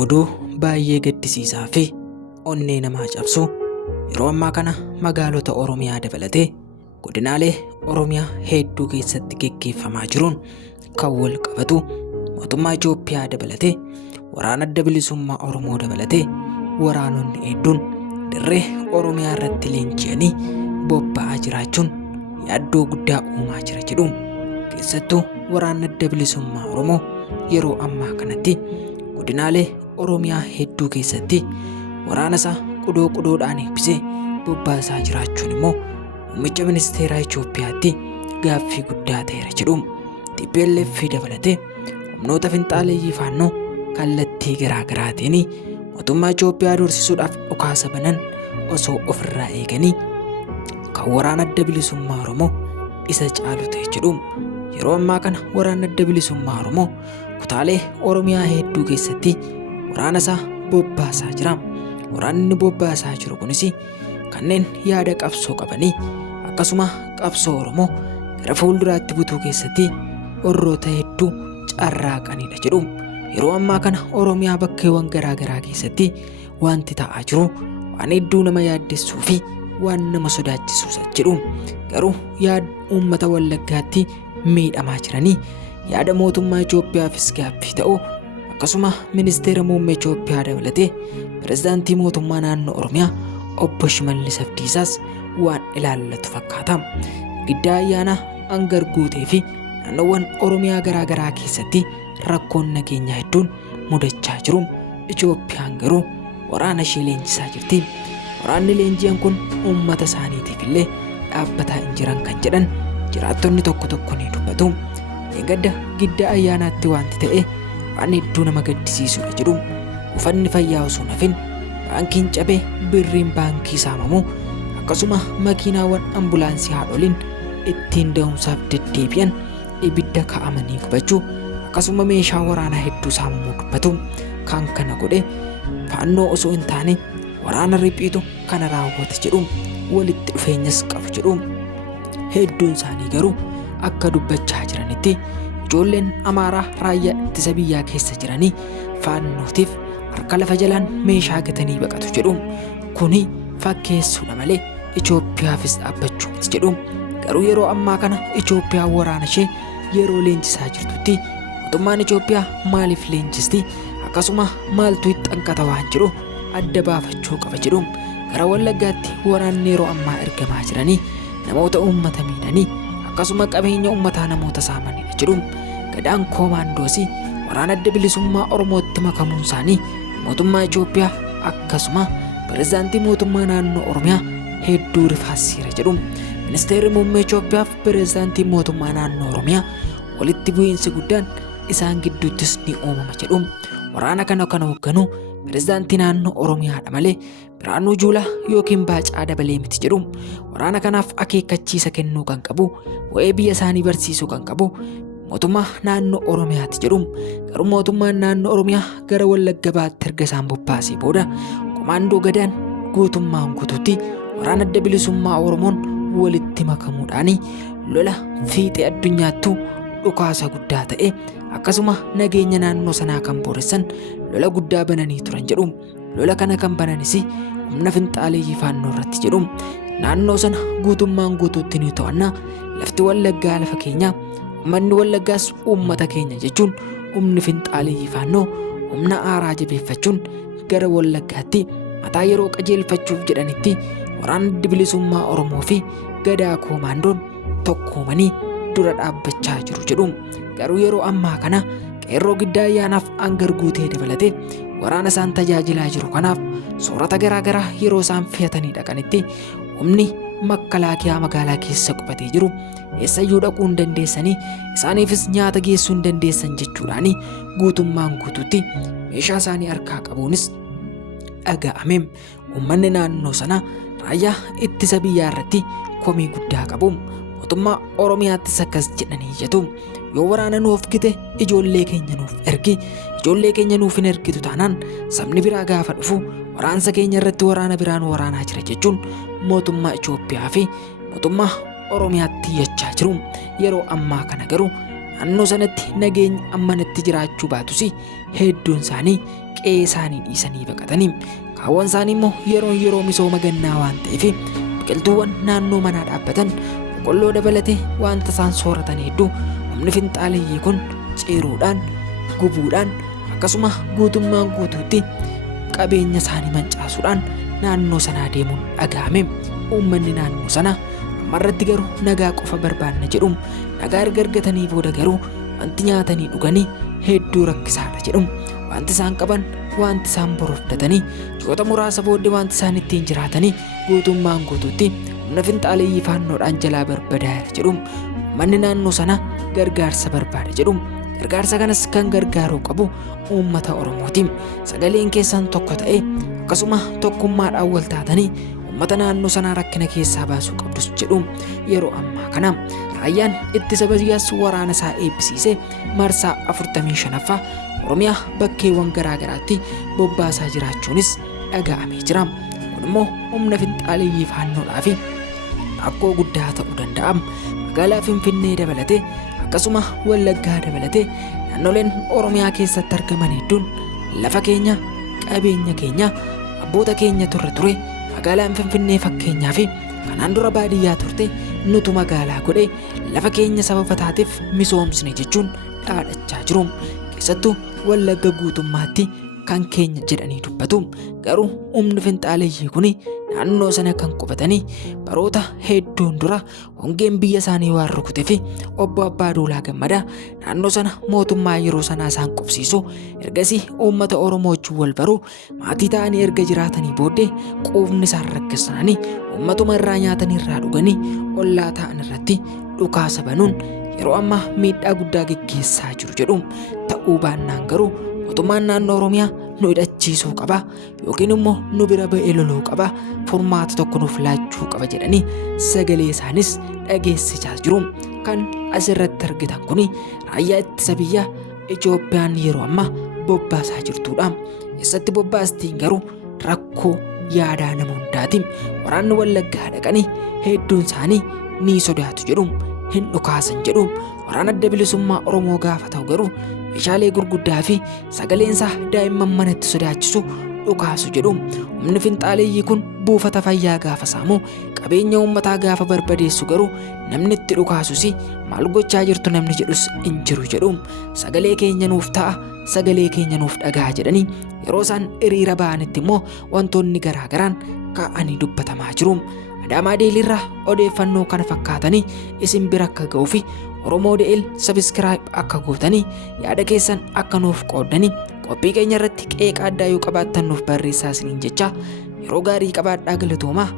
Oduu baay'ee gaddisiisaa fi onnee namaa cabsu yeroo ammaa kana magaalota Oromiyaa dabalatee godinaalee Oromiyaa hedduu keessatti gaggeeffamaa jiruun kan wal qabatu mootummaa Itoophiyaa dabalatee waraana adda bilisummaa Oromoo dabalatee waraanonni hedduun dirree Oromiyaa irratti leenji'anii bobba'aa jiraachuun yaaddoo guddaa uumaa jira jedhu. Keessattuu waraanni adda bilisummaa Oromoo yeroo ammaa kanatti godinaalee Oromiyaa hedduu keessatti waraana isaa qodoodhaan eebbisee bobbaasaa jiraachuun immoo muummicha ministeeraa Itoophiyaatti gaaffii guddaa ta'eera jedhu. TPLF dabalatee humnoota finxaaleeyyii faannoo kallattii garaagaraatiin mootummaa Itoophiyaa doorsisuudhaaf dhukaasa banan osoo ofirraa eeganii kan waraana adda bilisummaa Oromoo isa caalu ta'e jedhu. Yeroo ammaa kana waraanni adda bilisummaa Oromoo kutaalee Oromiyaa hedduu keessatti waraana isaa bobbaasaa jira. Waraanni bobbaasaa jiru kunis kanneen yaada qabsoo qabanii akkasuma qabsoo Oromoo gara fuulduraatti butuu keessatti warroota hedduu carraaqanidha jedhu. Yeroo ammaa kana Oromiyaa bakkeewwan garaagaraa keessatti wanti ta'aa jiru waan hedduu nama yaaddessuu fi waan nama sodaachisuus jedhu. Garuu yaada uummata Wallaggaatti miidhamaa jiranii yaada mootummaa Itoophiyaafis gaaffii ta'u akkasuma ministeera muummee Itoophiyaa dabalatee pirezidaantii mootummaa naannoo Oromiyaa obbo Shimallis Abdiisaas waan ilaallatu fakkaata. Giddaa ayyaana hangar guutee fi naannoowwan Oromiyaa garaagaraa keessatti rakkoon nageenyaa hedduun mudachaa jiru. Itoophiyaan garuu waraana ishee leenjisaa jirti. Waraanni leenji'an kun uummata isaaniitiif illee dhaabbataa hin jiran kan jedhan jiraattonni tokko ni dubbatu. Eegadda giddaa ayyaanaatti wanti ta'e waan hedduu nama gaddisiisudha jedhu. Uffanni fayyaa osoo nafin baankiin cabee birriin baankii saamamu akkasuma makiinaawwan ambulaansii haadholiin ittiin da'umsaaf deddeebi'an ibidda kaa'amanii gubachuu akkasuma meeshaa waraanaa hedduu saamamuu dubbatu. Kan kana godhe faannoo osoo hin taane waraana riphiitu kana raawwata jedhu. Walitti dhufeenyas qabu jedhu. Hedduun isaanii garuu akka dubbachaa jiranitti ijoolleen Amaaraa raayyaa ittisa biyyaa keessa jiranii faannootiif harka lafa jalaan meeshaa gatanii baqatu jedhu. Kuni fakkeessuudha malee Itoophiyaafis dhaabbachuu miti jedhu. Garuu yeroo ammaa kana Itoophiyaan waraana ishee yeroo leenjisaa jirtutti mootummaan Itoophiyaa maaliif leenjisti akkasuma maaltu itti xanqata waan jedhu adda baafachuu qaba jedhu. Gara Wallaggaatti waraanni yeroo ammaa ergamaa jiranii namoota uummata miidhanii akkasuma qabeenya uummataa namoota saamanidha jedhu. Gadaan koomaandoosii waraana adda bilisummaa Oromootti makamuun isaanii mootummaa Itoophiyaa akkasuma pirezidaantii mootummaa naannoo Oromiyaa hedduu rifaasiira jedhu. Ministeerri muummee Itoophiyaa fi pirezidaantii mootummaa naannoo Oromiyaa walitti bu'iinsi guddaan isaan gidduuttis ni uumama jedhu. Waraana kana kan hoogganu pirezidaantii naannoo Oromiyaadha malee Biraanuu Juulaa yookiin Baacaa Dabalee miti jedhu. Waraana kanaaf akeekkachiisa kennuu kan qabu, waa'ee biyya isaanii barsiisuu kan qabu mootummaa naannoo Oromiyaati jedhu. Garuu mootummaan naannoo Oromiyaa gara Wallagga Baatti erga isaan bobbaasee booda komaandoo gadaan guutummaan guutuutti waraana adda bilisummaa Oromoon walitti makamuudhaan lola fiixee addunyaattuu dhukaasa guddaa ta'e akkasuma nageenya naannoo sanaa kan booressan lola guddaa bananii turan jedhu. Lola kana kan bananis humna finxaaleeyyii faannoo irratti jedhu. Naannoo sana guutummaan guutuutti ni to'annaa. Lafti Wallaggaa lafa keenya, uummanni Wallaggaas uummata keenya jechuun humni finxaaleeyyii faannoo humna aaraa jabeeffachuun gara Wallaggaatti mataa yeroo qajeelfachuuf jedhanitti waraanni adda bilisummaa Oromoo fi gadaa koomaandoon tokkoomanii dura dhaabbachaa jiru jedhu. Garuu yeroo ammaa kana qeerroo giddaa ayyaanaaf hangar guutee dabalatee waraana isaan tajaajilaa jiru kanaaf soorata garaagaraa yeroo isaan fe'atanii dhaqanitti humni makalaakiyaa magaalaa keessa qubatee jiru eessayyuu dhaquu hin dandeessanii isaaniifis nyaata geessuu hin dandeessan jechuudhaan guutummaan guutuutti meeshaa isaanii harkaa qabuunis dhaga'ame. Uummanni naannoo sana raayyaa ittisa biyyaa irratti komii guddaa qabu. Mootummaa Oromiyaattis akkas jedhanii iyyatu. Yoo waraana nuuf gite ijoollee keenya nuuf ergi, ijoollee keenya nuuf hin ergitu taanaan sabni biraa gaafa dhufu waraansa keenya irratti waraana biraan waraanaa jira jechuun mootummaa Itoophiyaa fi mootummaa Oromiyaatti iyyachaa jiru. Yeroo ammaa kana garuu naannoo sanatti nageenya ammanatti jiraachuu baatus hedduun isaanii qe'ee isaanii dhiisanii baqatanii kaawwan isaanii immoo yeroo misooma gannaa waan ta'eef biqiltuuwwan naannoo manaa dhaabbatan boqqolloo dabalatee wanta isaan sooratan hedduu humni finxaaleeyyii kun ciruudhaan gubuudhaan akkasuma guutummaan guutuutti qabeenya isaanii mancaasuudhaan naannoo sanaa deemuun dhaga'ame. Uummanni naannoo sana ammarratti garuu nagaa qofa barbaanna jedhu. Nagaa erga argatanii booda garuu wanti nyaatanii dhuganii hedduu rakkisaadha jedhu. Wanti isaan qaban wanti isaan borofdatanii ji'oota muraasa booddee wanti isaan ittiin jiraatanii guutummaan guutuutti humna finxaaleeyyii faannoodhaan jalaa barbadaa'eera jedhu. Uummanni naannoo sana gargaarsa barbaada jedhu. Gargaarsa kanas kan gargaaruu qabu uummata Oromooti. Sagaleen keessan tokko ta'ee akkasuma tokkummaadhaan wal taatanii uummata naannoo sanaa rakkina keessaa baasuu qabdus jedhu. Yeroo ammaa kana raayyaan ittisa biyyaas waraana isaa eebbisiisee marsaa 45ffaa Oromiyaa bakkeewwan garaa garaatti bobbaasaa jiraachuunis dhaga'amee jira. Kun immoo humna finxaaleeyyii faannoodhaa fi rakkoo guddaa ta'uu danda'a. Magaalaa Finfinnee dabalatee akkasuma Wallaggaa dabalatee naannoleen Oromiyaa keessatti argaman hedduun lafa keenya, qabeenya keenya, abboota keenya ture magaalaan Finfinnee fakkeenyaa fi kanaan dura baadiyyaa turte nutu magaalaa godhee lafa keenya sababa taateef misoomsine jechuun dhaadachaa jiru. Keessattuu Wallagga guutummaatti kan keenya jedhanii dubbatu. Garuu humni finxaaleeyyii kun naannoo sana kan qubatanii baroota hedduun dura hongeen biyya isaanii waan rukutee fi obbo Abbaaduulaa Gammadaa naannoo sana mootummaa yeroo sanaa isaan qubsiisu ergasii uummata Oromoo wajjin wal baruu maatii ta'anii erga jiraatanii booddee quufni isaan rakkisanii uummatuma irraa nyaatanii irraa dhuganii ollaa ta'an irratti dhukaasa banuun yeroo ammaa miidhaa guddaa geggeessaa jiru jedhu. Ta'uu baannaan garuu mootummaan naannoo Oromiyaa nu hidhachiisuu qaba yookiin immoo nu bira ba'ee loluu qaba, furmaata tokko nuuf laachuu qaba jedhanii sagalee isaanis dhageessisaa jiru. Kan asirratti argitan kun raayyaa ittisa biyyaa Itoophiyaan yeroo ammaa bobbaasaa jirtudha. Eessatti bobbaastiin garuu rakkoo yaadaa nama hundaati. Waraanni Wallaggaa dhaqanii hedduun isaanii ni sodaatu jedhu, hin dhukaasan jedhu. Waraana adda bilisummaa Oromoo gaafa ta'u garuu meeshaalee gurguddaa fi sagaleensaa daa'imman manatti sodaachisu dhukaasu jedhu. Humni finxaaleeyyii kun buufata fayyaa gaafa saamu qabeenya uummataa gaafa barbadeessu garuu namni itti dhukaasus maal gochaa jirtu namni jedhus hin jiru jedhu. Sagalee keenya nuuf ta'a, sagalee keenya nuuf dhagaa jedhanii yeroo isaan hiriira ba'anitti immoo wantoonni garaa garaan ka'anii dubbatamaa jiru. Adaamaa Deeliirraa odeeffannoo kana fakkaatanii isin bira akka ga'uu fi Oromoo Deel subscribe akka gootanii yaada keessan akka nuuf qooddanii qophii keenya irratti qeeqa addaa yoo qabaattan nuuf barreessaa isiniin jecha yeroo gaarii qabaadhaa galatoomaa.